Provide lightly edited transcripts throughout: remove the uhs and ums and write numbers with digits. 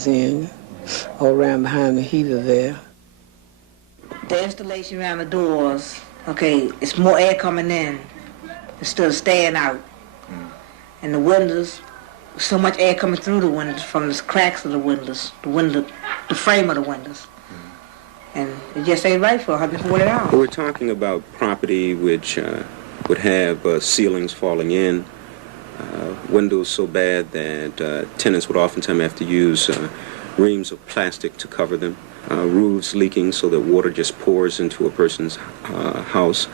in or around behind the heater there. The installation around the doors, okay, it's more air coming in instead of staying out. And the windows, so much air coming through the windows from the cracks of the windows, the frame of the windows. And it just ain't right for $140. We're talking about property which would have ceilings falling in, windows so bad that tenants would oftentimes have to use reams of plastic to cover them, roofs leaking so that water just pours into a person's house.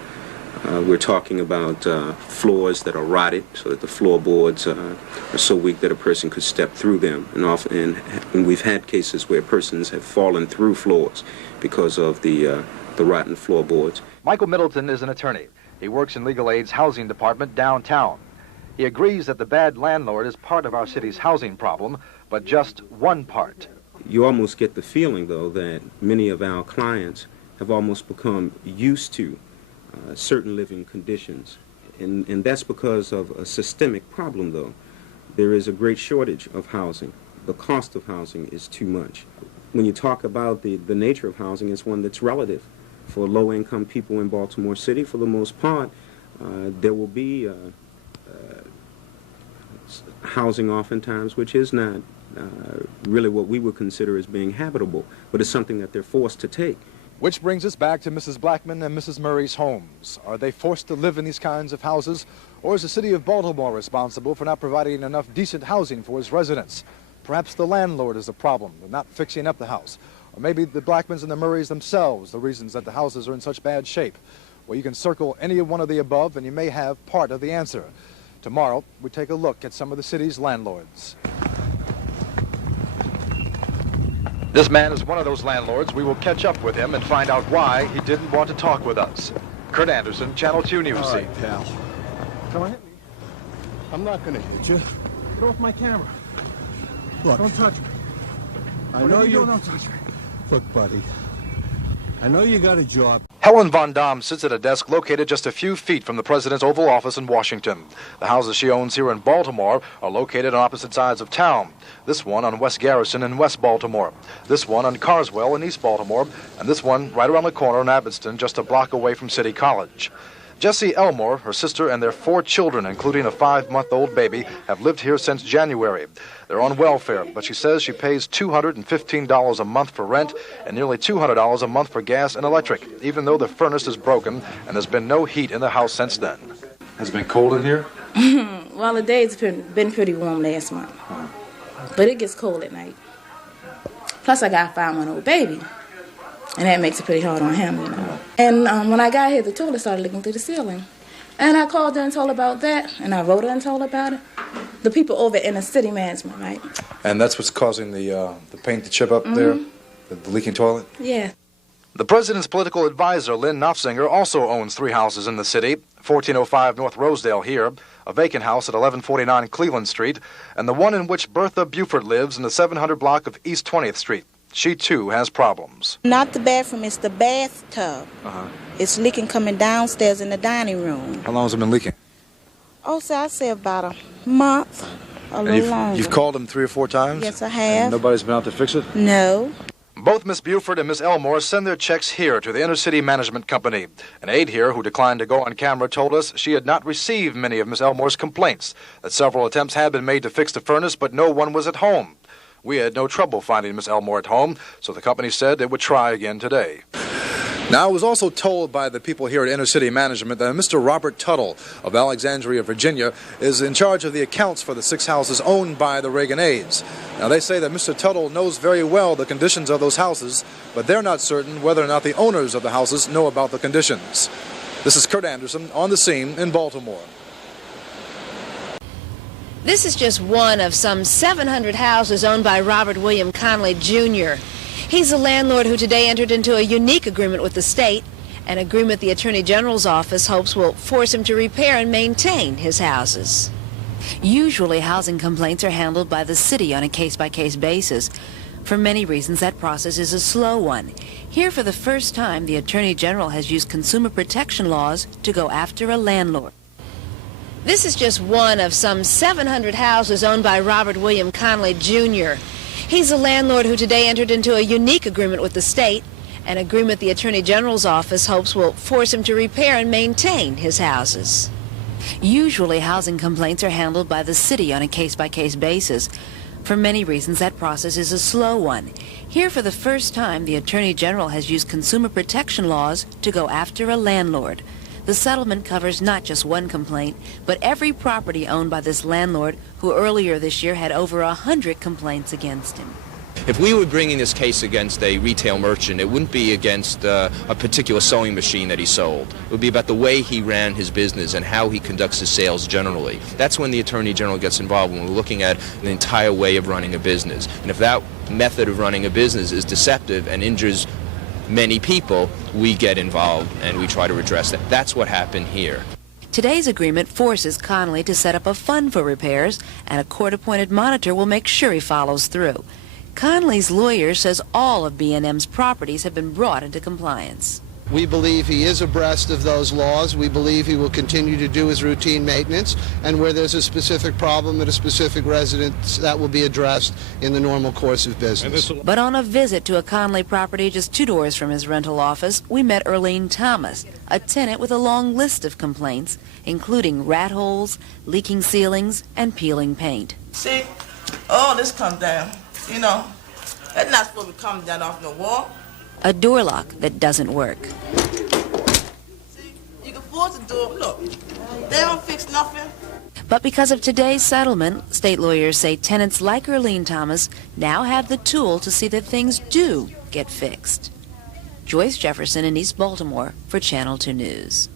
We're talking about floors that are rotted so that the floorboards are so weak that a person could step through them. And we've had cases where persons have fallen through floors because of the rotten floorboards. Michael Middleton is an attorney. He works in Legal Aid's housing department downtown. He agrees that the bad landlord is part of our city's housing problem, but just one part. You almost get the feeling, though, that many of our clients have almost become used to certain living conditions. And that's because of a systemic problem, though. There is a great shortage of housing. The cost of housing is too much. When you talk about the nature of housing, it's one that's relative. For low-income people in Baltimore City, for the most part, there will be housing oftentimes which is not really what we would consider as being habitable, but it's something that they're forced to take. Which brings us back to Mrs. Blackman and Mrs. Murray's homes. Are they forced to live in these kinds of houses, or is the city of Baltimore responsible for not providing enough decent housing for its residents? Perhaps the landlord is the problem, they're not fixing up the house. Or maybe the Blackmans and the Murrays themselves, the reasons that the houses are in such bad shape. Well, you can circle any one of the above and you may have part of the answer. Tomorrow, we take a look at some of the city's landlords. This man is one of those landlords. We will catch up with him and find out why he didn't want to talk with us. Kurt Anderson, Channel 2 News. All right, pal. Don't hit me. I'm not going to hit you. Get off my camera. Look. Don't touch me. I know you... Don't touch me. Look, buddy. I know you got a job. Helen Von Damme sits at a desk located just a few feet from the president's Oval Office in Washington. The houses she owns here in Baltimore are located on opposite sides of town. This one on West Garrison in West Baltimore. This one on Carswell in East Baltimore. And this one right around the corner in Abbotston, just a block away from City College. Jessie Elmore, her sister, and their 4 children, including a 5-month-old baby, have lived here since January. They're on welfare, but she says she pays $215 a month for rent and nearly $200 a month for gas and electric, even though the furnace is broken and there's been no heat in the house since then. Has it been cold in here? Well, the days been pretty warm last month, but it gets cold at night. Plus, I got a 5-month-old baby. And that makes it pretty hard on him, you know. And when I got here, the toilet started leaking through the ceiling. And I called her and told her about that, and I wrote her and told her about it. The people over in the city management, right? And that's what's causing the paint to chip up there? The leaking toilet? Yeah. The president's political advisor, Lynn Knopfsinger, also owns 3 houses in the city, 1405 North Rosedale here, a vacant house at 1149 Cleveland Street, and the one in which Bertha Buford lives in the 700 block of East 20th Street. She, too, has problems. Not the bathroom, it's the bathtub. It's leaking coming downstairs in the dining room. How long has it been leaking? Oh, so I say about a month, a little longer. You've called them 3 or 4 times? Yes, I have. And nobody's been out to fix it? No. Both Miss Buford and Miss Elmore send their checks here to the Inner City Management Company. An aide here who declined to go on camera told us she had not received many of Miss Elmore's complaints, that several attempts had been made to fix the furnace, but no one was at home. We had no trouble finding Miss Elmore at home, so the company said it would try again today. Now, I was also told by the people here at Inner City Management that Mr. Robert Tuttle of Alexandria, Virginia, is in charge of the accounts for the 6 houses owned by the Reagan-Aids. Now, they say that Mr. Tuttle knows very well the conditions of those houses, but they're not certain whether or not the owners of the houses know about the conditions. This is Kurt Anderson on the scene in Baltimore. This is just one of some 700 houses owned by Robert William Conley, Jr. He's a landlord who today entered into a unique agreement with the state, an agreement the Attorney General's office hopes will force him to repair and maintain his houses. Usually, housing complaints are handled by the city on a case-by-case basis. For many reasons, that process is a slow one. Here, for the first time, the Attorney General has used consumer protection laws to go after a landlord. This is just one of some 700 houses owned by Robert William Conley, Jr. He's a landlord who today entered into a unique agreement with the state, an agreement the Attorney General's office hopes will force him to repair and maintain his houses. Usually, housing complaints are handled by the city on a case-by-case basis. For many reasons, that process is a slow one. Here, for the first time, the Attorney General has used consumer protection laws to go after a landlord. The settlement covers not just one complaint, but every property owned by this landlord who earlier this year had over 100 complaints against him. If we were bringing this case against a retail merchant, it wouldn't be against a particular sewing machine that he sold. It would be about the way he ran his business and how he conducts his sales generally. That's when the Attorney General gets involved, when we're looking at the entire way of running a business. And if that method of running a business is deceptive and injures many people, we get involved and we try to redress that. That's what happened here. Today's agreement forces Connolly to set up a fund for repairs, and a court-appointed monitor will make sure he follows through. Connolly's lawyer says all of B&M's properties have been brought into compliance. We believe he is abreast of those laws. We believe he will continue to do his routine maintenance, and where there's a specific problem at a specific residence, that will be addressed in the normal course of business. But on a visit to a Connolly property just 2 doors from his rental office, we met Earlene Thomas, a tenant with a long list of complaints, including rat holes, leaking ceilings, and peeling paint. See, all this comes down, you know. That's not supposed to come down off the wall. A door lock that doesn't work. See, you can force the door. Look, they don't fix nothing. But because of today's settlement, state lawyers say tenants like Earlene Thomas now have the tool to see that things do get fixed. Joyce Jefferson in East Baltimore for Channel 2 News.